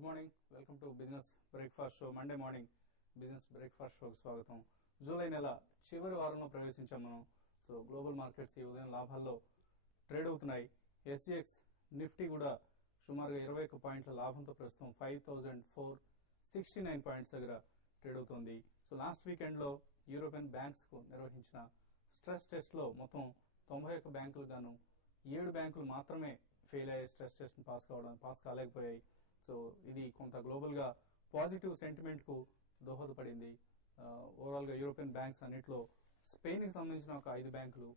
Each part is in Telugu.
Good morning. Welcome to Business Breakfast Show. Monday morning Business Breakfast Show స్వాగతం. జూలై నెల చివరి వారంలో ప్రవేశించాం మనం. సో గ్లోబల్ మార్కెట్స్ ఈ ఉదయం లాభాల్లో ట్రేడ్ అవుతున్నాయి. ఎస్జిఎక్స్ నిఫ్టీ కూడా సుమారుగా 21 పాయింట్ల లాభంతో ప్రస్తుతం 5469 పాయింట్స్ దగ్గర ట్రేడ్ అవుతోంది. సో లాస్ట్ వీకెండ్ లో యూరోపియన్ బ్యాంక్స్ కు నిర్వహించిన స్ట్రెస్ టెస్ట్ లో మొత్తం 91 బ్యాంకులు గాను 7 బ్యాంకులు మాత్రమే ఫెయిల్ అయ్యే స్ట్రెస్ టెస్ట్ పాస్ కాలేకపోయాయి. సో ఇది కొంత గ్లోబల్ గా పాజిటివ్ సెంటిమెంట్ కు దోహదపడింది. ఓవరాల్ గా యూరోపియన్ బ్యాంక్స్ అన్నింటిలో స్పెయిన్ కి సంబంధించిన ఒక 5 బ్యాంకులు,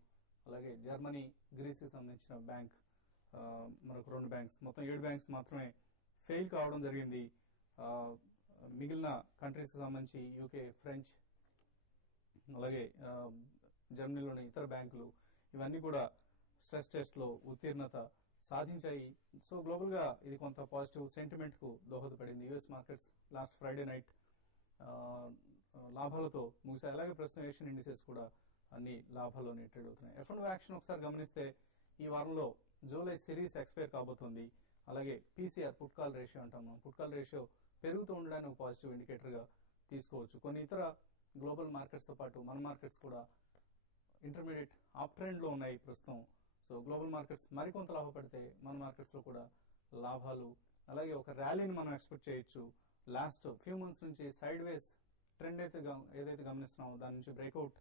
అలాగే జర్మనీ, గ్రీస్ కి సంబంధించిన బ్యాంక్, మరొక 2 బ్యాంక్స్, మొత్తం 7 బ్యాంక్స్ మాత్రమే ఫెయిల్ కావడం జరిగింది. మిగిలిన కంట్రీస్ కి సంబంధించి యూకే, ఫ్రెంచ్, అలాగే జర్మనీలోని ఇతర బ్యాంకులు ఇవన్నీ కూడా స్ట్రెస్ టెస్ట్ లో ఉత్తీర్ణత సాధించాయి. సో గ్లోబల్ గా ఇది కొంత పాజిటివ్ సెంటిమెంట్ కు దోహదపడింది. US markets last Friday night లాభాలతో ముగిసాయి. అలాగే ప్రస్తుతం ఏషియన్ ఇండిసెస్ కూడా అన్ని లాభాల్లోనే ట్రేడ్ అవుతున్నాయి. F&O యాక్షన్ ఒకసారి గమనిస్తే ఈ వారంలో జూలై సిరీస్ ఎక్స్పైర్ కాబోతోంది. అలాగే పీసీఆర్ పుట్ కాల్ రేషియో అంటాము. పుట్ కాల్ రేషియో పెరుగుతూ ఉండడానికి ఒక పాజిటివ్ ఇండికేటర్ గా తీసుకోవచ్చు. కొన్ని ఇతర గ్లోబల్ మార్కెట్స్ తో పాటు మన మార్కెట్స్ కూడా ఇంటర్మీడియట్ అప్ ట్రెండ్ లో ఉన్నాయి ప్రస్తుతం. సో గ్లోబల్ మార్కెట్స్ మరికొంత లాభపడితే మన మార్కెట్స్ లో కూడా లాభాలు, అలాగే ఒక ర్యాలీని మనం ఎక్స్పెక్ట్ చేయొచ్చు. లాస్ట్ ఫ్యూ మంత్స్ నుంచి సైడ్ వేస్ ట్రెండ్ ఏదైతే గమనిస్తున్నామో దాని నుంచి బ్రేక్అవుట్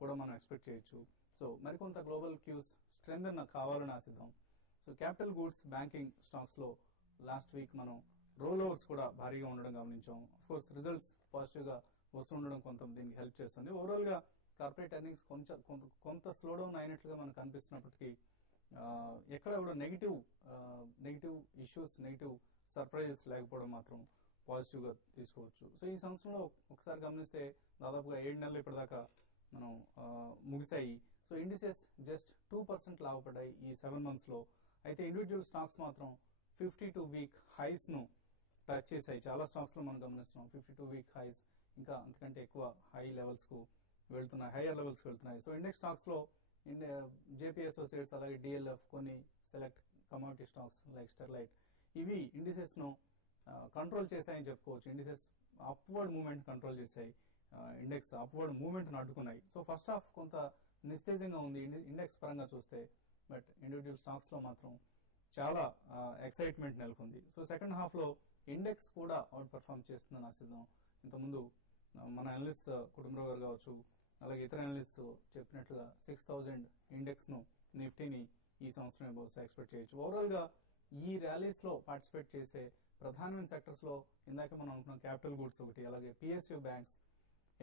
కూడా మనం ఎక్స్పెక్ట్ చేయొచ్చు. సో మరికొంత గ్లోబల్ క్యూస్ స్ట్రెంగ్ కావాలని ఆశిద్దాం. So capital goods, banking stocks లో లాస్ట్ వీక్ మనం రోల్ ఓవర్స్ కూడా భారీగా ఉండడం గమనించాం. అఫ్ కోర్స్ రిజల్ట్స్ పాజిటివ్ గా వస్తుండడం కొంత దీనికి హెల్ప్ చేస్తుంది. ఓవరాల్ గా కార్పొరేట్ ఎర్నింగ్స్ కొంత స్లో డౌన్ అయినట్లుగా మనకు కనిపిస్తున్నప్పటికీ ఎక్కడ కూడా నెగిటివ్ ఇష్యూస్, నెగిటివ్ సర్ప్రైజెస్ లేకపోవడం మాత్రం పాజిటివ్ గా తీసుకోవచ్చు. సో ఈ సంవత్సరంలో ఒకసారి గమనిస్తే దాదాపుగా 7 నెలలు ఇప్పటిదాకా మనం ముగిశాయి. సో ఇండిసెస్ జస్ట్ 2% లాభపడ్డాయి ఈ 7 మంత్స్ లో. అయితే ఇండివిజువల్ స్టాక్స్ మాత్రం 52 వీక్ హైస్ ను టచ్ చేశాయి. చాలా స్టాక్స్ లో మనం గమనిస్తున్నాం 52 వీక్ హైస్, ఇంకా అంతకంటే ఎక్కువ హైయర్ లెవెల్స్ కు వెళ్తున్నాయి. సో ఇండెక్స్ స్టాక్స్ లో జేపీ అసోసియేట్స్, అలాగే డిఎల్ఎఫ్, కొన్ని select commodity stocks like Sterlite, ఇవి ఇండిసెస్ ను కంట్రోల్ చేశాయని చెప్పుకోవచ్చు. ఇండిసెస్ అప్వర్డ్ మూవ్మెంట్ కంట్రోల్ చేశాయి, ఇండెక్స్ అప్వర్డ్ మూవ్మెంట్ ను అడ్డుకున్నాయి. సో ఫస్ట్ హాఫ్ కొంత నిస్తేజంగా ఉంది ఇండెక్స్ పరంగా చూస్తే, బట్ ఇండివిజువల్ స్టాక్స్ లో మాత్రం చాలా ఎక్సైట్మెంట్ నెలకొంది. సో సెకండ్ హాఫ్ లో ఇండెక్స్ కూడా అవుట్ పర్ఫార్మ్ చేస్తుందని ఆశిద్దాం. ఇంతకుముందు మన అనలిస్ట్ కుటుంబరావు గారు కావచ్చు, అలాగే ఇతర అనలిస్ట్ చెప్పినట్లుగా 6000 ఇండెక్స్ ను, నిఫ్టీని ఈ సంవత్సరం బహుశా ఎక్స్పెక్ట్ చేయొచ్చు. ఓవరాల్ గా ఈ ర్యాలీస్ లో పార్టిసిపేట్ చేసే ప్రధానమైన సెక్టర్స్ లో ఇందాక మనం అనుకున్న క్యాపిటల్ గూడ్స్ ఒకటి, అలాగే PSU banks,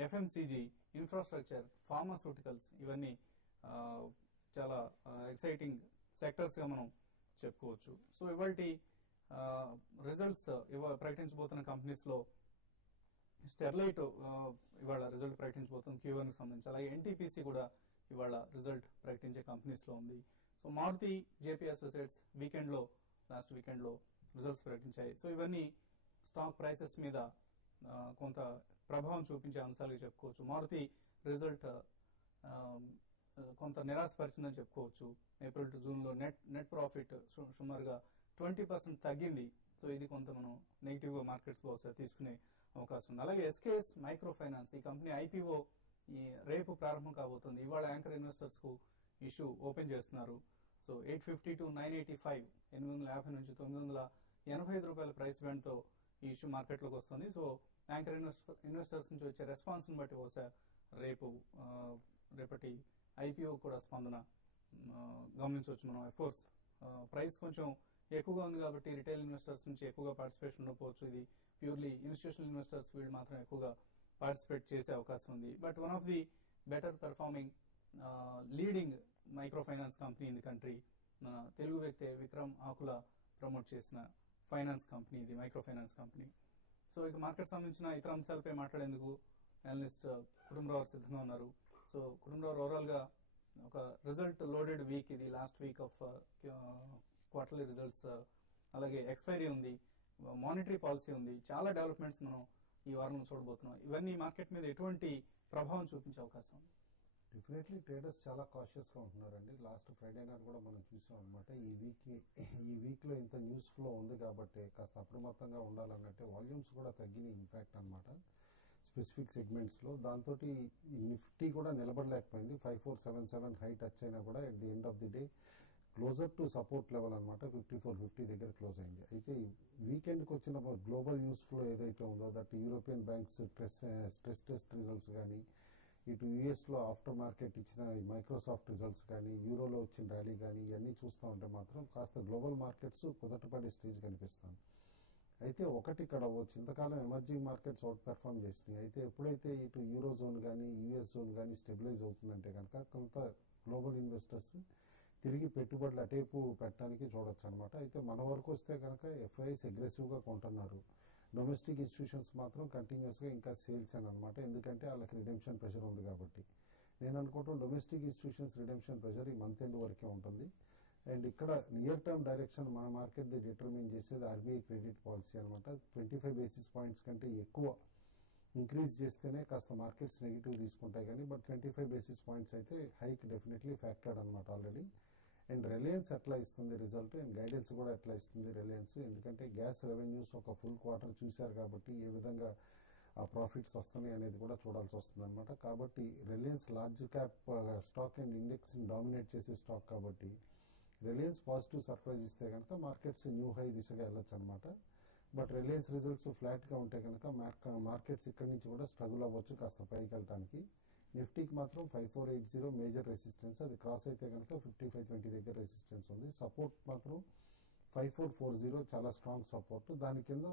FMCG, infrastructure, pharmaceuticals, ఇవన్నీ చాలా ఎక్సైటింగ్ సెక్టర్స్ గా మనం చెప్పుకోవచ్చు. సో ఇవాల్టి రిజల్ట్స్ ప్రకటించబోతున్న కంపెనీస్ లో స్టెర్లైట్ ఇవాళ రిజల్ట్ ప్రకటించబోతుంది Q1 కి సంబంధించి. అలాగే ఎన్టీపీసీ కూడా ఇవాళ రిజల్ట్ ప్రకటించే కంపెనీస్ లో ఉంది. So Maruti, JP associates last weekend లో రిజల్ట్స్ ప్రకటించాయి. సో ఇవన్నీ స్టాక్ ప్రైసెస్ మీద కొంత ప్రభావం చూపించే అంశాలుగా చెప్పుకోవచ్చు. మారుతి రిజల్ట్ కొంత నిరాశపరిచిందని చెప్పుకోవచ్చు. ఏప్రిల్ టు జూన్ లో నెట్ ప్రాఫిట్ సుమారుగా 20% తగ్గింది. సో ఇది కొంత మనం నెగిటివ్ గా మార్కెట్స్ బహుశా తీసుకునే అవకాశం ఉంది. అలాగే ఎస్కేఎస్ మైక్రో ఫైనాన్స్, ఈ కంపెనీ ఐపీఓ ఈ రేపు ప్రారంభం కాబోతుంది. ఇవాళ యాంకర్ ఇన్వెస్టర్స్ కు ఇష్యూ ఓపెన్ చేస్తున్నారు. సో 850 to 985, 850 నుంచి 985 రూపాయల ప్రైస్ బ్యాండ్ తో ఈ ఇష్యూ మార్కెట్ లోకి వస్తుంది. సో యాంకర్ ఇన్వెస్టర్స్ నుంచి వచ్చే రెస్పాన్స్ ని బట్టి బహుశా రేపటి ఐపీఓ కూడా స్పందన గమనించవచ్చు మనం. అఫ్ కోర్స్ ప్రైస్ కొంచెం ఎక్కువగా ఉంది కాబట్టి రిటైల్ ఇన్వెస్టర్స్ నుంచి ఎక్కువగా పార్టిసిపేషన్ ఉండకపోవచ్చు. ఇది ప్యూర్లీ ఇన్స్టిట్యూషనల్ ఇన్వెస్టర్స్ వీళ్ళు మాత్రం ఎక్కువగా పార్టిసిపేట్ చేసే అవకాశం ఉంది. But one of the better performing leading micro finance company in the country, మన తెలుగు వ్యక్తి విక్రమ్ ఆకుల ప్రమోట్ చేసిన ఫైనాన్స్ కంపెనీ ఇది, మైక్రో ఫైనాన్స్ కంపెనీ. సో ఇక మార్కెట్ సంబంధించిన ఇతర అంశాలపై మాట్లాడేందుకు అనలిస్ట్ కుటుంబరావు సిద్ధంగా ఉన్నారు. సో కుటుంబరావు, ఓవరాల్ గా ఒక రిజల్ట్ లోడెడ్ వీక్ ఇది, last week off quarterly results, అలాగే ఎక్స్పైరీ ఉంది, మానిటరీ పాలసీ ఉంది, చాలా డెవలప్మెంట్స్ మనం ఈ వారంలో చూడబోతున్నాం. ఇవన్నీ మార్కెట్ మీద ఎటువంటి ప్రభావం చూపించే అవకాశం ఉంది? డెఫినెట్లీ ట్రేడర్స్ చాలా కాషియస్గా ఉంటున్నారండి. లాస్ట్ ఫ్రైడే నాడు కూడా మనం చూసాం అనమాట. ఈ వీక్లో ఇంత న్యూస్ ఫ్లో ఉంది కాబట్టి కాస్త అప్రమత్తంగా ఉండాలన్నట్టే వాల్యూమ్స్ కూడా తగ్గినాయి ఇన్ఫ్యాక్ట్ అనమాట స్పెసిఫిక్ సెగ్మెంట్స్లో. దాంతో నిఫ్టీ కూడా నిలబడలేకపోయింది. 5477 హై టచ్ అయినా కూడా at the end of the day closer to support level అనమాట 5450 దగ్గర క్లోజ్ అయింది. అయితే వీకెండ్కి వచ్చిన గ్లోబల్ న్యూస్ ఫ్లో ఏదైతే ఉందో that European banks stress test results కానీ, ఇటు యూఎస్లో ఆఫ్టర్ మార్కెట్ ఇచ్చిన మైక్రోసాఫ్ట్ రిజల్ట్స్ కానీ, యూరోలో వచ్చిన ర్యాలీ కానీ ఇవన్నీ చూస్తూ ఉంటే మాత్రం కాస్త గ్లోబల్ మార్కెట్స్ కుదటపడే స్టేజ్ కనిపిస్తాను. అయితే ఒకటి ఇక్కడ అవ్వచ్చు, ఇంతకాలం ఎమర్జింగ్ మార్కెట్స్ అవుట్ పెర్ఫామ్ చేసినాయి. అయితే ఎప్పుడైతే ఇటు యూరో జోన్ కానీ యూఎస్ జోన్ కానీ స్టెబిలైజ్ అవుతుందంటే కనుక కొంత గ్లోబల్ ఇన్వెస్టర్స్ తిరిగి పెట్టుబడులు అటేపు పెట్టడానికి చూడొచ్చు అనమాట. అయితే మన వరకు వస్తే కనుక ఎఫ్ఐఎస్ అగ్రెసివ్గా కొంటున్నారు. డొమెస్టిక్ ఇన్స్టిట్యూషన్స్ మాత్రం కంటిన్యూస్గా ఇంకా సేల్స్ అని అనమాట. ఎందుకంటే వాళ్ళకి రిడెంప్షన్ ప్రెషర్ ఉంది కాబట్టి. నేను అనుకుంటాం డొమెస్టిక్ ఇన్స్టిట్యూషన్స్ రిడెంప్షన్ ప్రెషర్ ఈ మంత్ ఎండ్ వరకే ఉంటుంది. అండ్ ఇక్కడ నియర్ టర్మ్ డైరెక్షన్ మన మార్కెట్ డిటర్మిన్ చేసేది ఆర్బీఐ క్రెడిట్ పాలసీ అనమాట. 25 బేసిస్ పాయింట్స్ కంటే ఎక్కువ ఇంక్రీజ్ చేస్తేనే కాస్త మార్కెట్స్ నెగిటివ్ తీసుకుంటాయి కానీ, బట్ 25 బేసిస్ పాయింట్స్ అయితే హైక్ డెఫినెట్లీ ఫ్యాక్టర్డ్ అనమాట ఆల్రెడీ. అండ్ రిలయన్స్ ఎట్లా ఇస్తుంది రిజల్ట్ అండ్ గైడెన్స్ కూడా ఎట్లా ఇస్తుంది రిలయన్స్, ఎందుకంటే గ్యాస్ రెవెన్యూస్ ఒక ఫుల్ క్వార్టర్ చూశారు కాబట్టి ఏ విధంగా ఆ ప్రాఫిట్స్ వస్తున్నాయి అనేది కూడా చూడాల్సి వస్తుంది అనమాట. కాబట్టి Reliance large cap stock and index dominate చేసే స్టాక్ కాబట్టి రిలయన్స్ పాజిటివ్ సర్ప్రైజ్ ఇస్తే కనుక మార్కెట్స్ న్యూ హై దిశగా వెళ్ళొచ్చు అనమాట. బట్ రిలయన్స్ రిజల్ట్స్ ఫ్లాట్గా ఉంటే కనుక మార్కెట్స్ ఇక్కడి నుంచి కూడా స్ట్రగుల్ అవ్వచ్చు కాస్త పైకి వెళ్ళడానికి. నిఫ్టీకి మాత్రం 5480 మేజర్ రెసిస్టెన్స్, అది క్రాస్ అయితే కనుక 5520 దగ్గర రెసిస్టెన్స్ ఉంది. సపోర్ట్ మాత్రం 5440 చాలా స్ట్రాంగ్ సపోర్ట్. దాని కింద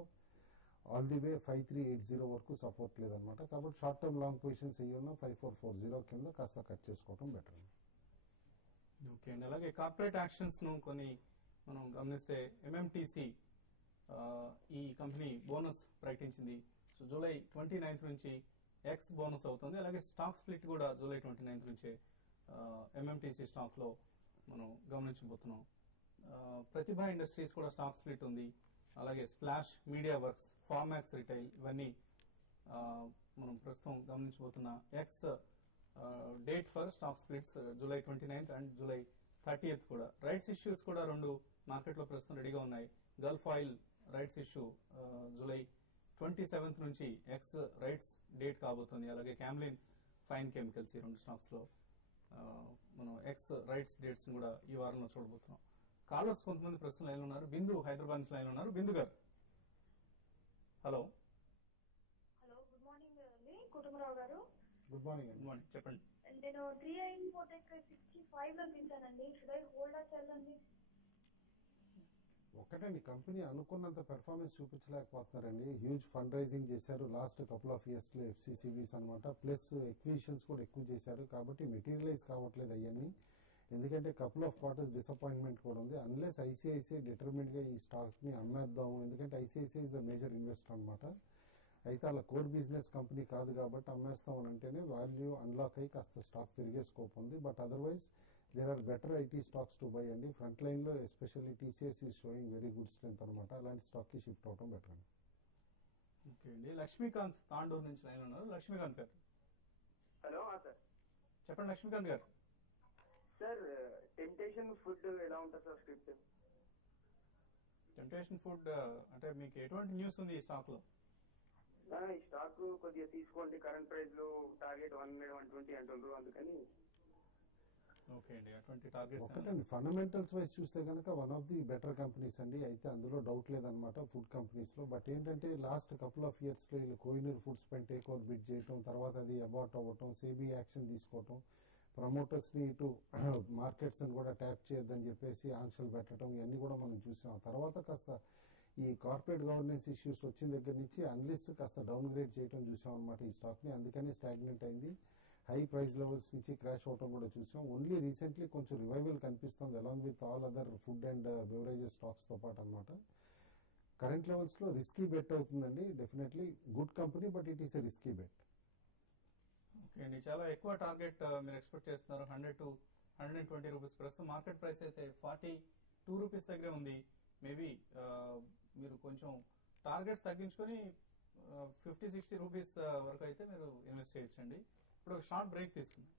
ఆల్ ది వే 5380 వరకు సపోర్ట్ లేదనమాట. కాబట్టి షార్ట్ టర్మ్ లాంగ్ పొజిషన్స్ ఏమన్నా 5440 కింద కాస్త కట్ చేసుకోవడం బెటర్. ఓకే అండి. అలాగే కార్పొరేట్ యాక్షన్స్ ను కొన్ని మనం గమనిస్తే ఎంఎంటీసీ ఈ కంపెనీ బోనస్ ప్రకటించింది. సో జూలై 29th నుంచి ఎక్స్ బోనస్ అవుతుంది. అలాగే స్టాక్ స్ప్లిట్ కూడా జూలై 29th నుంచే ఎంఎంటీసీ స్టాక్ లో మనం గమనించబోతున్నాం. ప్రతిభా ఇండస్ట్రీస్ కూడా స్టాక్ స్ప్లిట్ ఉంది. అలాగే స్ప్లాష్ మీడియా వర్క్స్, ఫార్మాక్స్ రిటైల్ ఇవన్నీ మనం ప్రస్తుతం గమనించబోతున్న ex date for stock splits July 29th and July 30th కూడా. రైట్స్ ఇష్యూస్ కూడా రెండు మార్కెట్ లో ప్రస్తుతం రెడీగా ఉన్నాయి. Gulf oil rights issue July 27th నుంచి ఎక్స్ రైట్స్ డేట్ కాబోతుంది. అలాగే క్యామ్లిన్ ఫైన్ కెమికల్స్ ఈ రెండు స్టాక్స్ లో మనం ఎక్స్ రైట్స్ డేట్స్ కూడా ఈ వారంలో చూడబోతున్నాం. కాలర్స్ కొంతమంది ప్రస్తుతం లైన్ ఉన్నారు. బిందు హైదరాబాద్ నుంచి లైన్ ఉన్నారు. బిందు గారు హలో. హలో, గుడ్ మార్నింగ్ అండి కుటుంబరావు గారు. Good morning. గుడ్ మార్నింగ్, చెప్పండి. నేను 3i 65 లో తీసానండి. Should I hold or sell అండి? ఒకటండి, కంపెనీ అనుకున్నంత పెర్ఫార్మెన్స్ చూపించలేకపోతున్నారండి. హ్యూజ్ ఫండ్ రైజింగ్ చేశారు లాస్ట్ కపుల్ ఆఫ్ ఇయర్స్ లో ఎఫ్సిసిబిస్ అనమాట. ప్లస్ ఎక్విజిషన్స్ కూడా ఎక్కువ చేశారు కాబట్టి మెటీరియలైజ్ కావట్లేదు అవన్నీ. ఎందుకంటే కపుల్ ఆఫ్ క్వార్టర్స్ డిసప్పాయింట్మెంట్ కూడా ఉంది. అన్లెస్ ఐసిఐసిఐ డిటర్మిన్డ్ గా ఈ స్టాక్ ని అమ్మేద్దాము, ఎందుకంటే ICICI is the major investor అనమాట. అయితే అలా కోర్ బిజినెస్ కంపెనీ కాదు కాబట్టి అమ్మేస్తాం అని అంటేనే వాల్యూ అన్లాక్ అయ్యి కాస్త స్టాక్ పెరిగే స్కోప్ ఉంది. But otherwise there are better IT stocks to buy అండి. ఫ్రంట్ లైన్ లో especially TCS is showing very good strength అనమాట. అలాంటి స్టాక్ కి షిఫ్ట్ అవడం బెటర్ అండి. ఓకే అండి. లక్ష్మీకాంత్ తాండూరు నుంచి లైన్ ఉన్నారు. లక్ష్మీకాంత్ గారు హలో సార్. చెప్పండి లక్ష్మీకాంత్ గారు. సార్ టెంప్టేషన్ ఫుడ్ ఎలా ఉంటుంది సార్ స్క్రిప్ట్? టెంప్టేషన్ ఫుడ్ అంటే మీకు ఎటువంటి న్యూస్ ఉంది ఈ స్టాక్ లో? ఈ స్టాక్ కొద్దిగా తీసుకోండి, కరెంట్ ప్రైస్ లో టార్గెట్ 100 120 అంటుండ్రు, అందుకని. ఓకే అండి, అటువంటి టార్గెట్స్ ఒకటండి, ఫండమెంటల్స్ వైజ్ చూస్తే కనుక one of the better companies అండి. అయితే అందులో డౌట్ లేదనమాట ఫుడ్ కంపెనీస్ లో. బట్ ఏంటంటే లాస్ట్ కపుల్ ఆఫ్ ఇయర్స్ లో వీళ్ళు కోహినూర్ ఫుడ్స్ పైన టేక్ ఓవర్ బిడ్ చేయటం, తర్వాత అది అబార్ట్ అవ్వటం, సేబీ యాక్షన్ తీసుకోవటం, ప్రమోటర్స్ ని ఇటు మార్కెట్స్ ని కూడా ట్యాప్ చేయొద్దని చెప్పేసి ఆంక్షలు పెట్టడం, ఇవన్నీ కూడా మనం చూసాం. ఆ తర్వాత కాస్త ఈ కార్పొరేట్ గవర్నెన్స్ ఇష్యూస్ వచ్చిన దగ్గర నుంచి అన్లిస్ట్ కాస్త డౌన్ గ్రేడ్ చేయడం చూసాం అనమాట ఈ స్టాక్ ని. అందుకని స్టాగ్నెంట్ అయింది. హై ప్రైస్ లెవెల్స్ నుంచి క్రాష్ అవటం కూడా చూసాం. ఓన్లీ రీసెంట్లీ కొంచెం రివైవల్ కనిపిస్తుంది along with all other food and beverages stocks తో పాటు అనమాట. కరెంట్ లెవెల్స్ లో రిస్కీ బెట్ అవుతుందండి. Definitely good company, but it is a risky bet. Okay అండి, చాలా ఎక్కువ టార్గెట్ మీరు ఎక్స్పెక్ట్ చేస్తున్నారు. 100 to 120 రూపీస్. ప్రస్తుతం మార్కెట్ ప్రైస్ అయితే 42 రూపీస్ దగ్గరే ఉంది. మేబీ మీరు కొంచెం టార్గెట్స్ తగ్గించుకొని 50-60 రూపీస్ వరకు అయితే మీరు ఇన్వెస్ట్ చేయొచ్చండి. ఇప్పుడు ఒక షార్ట్ బ్రేక్ తీసుకుందాం.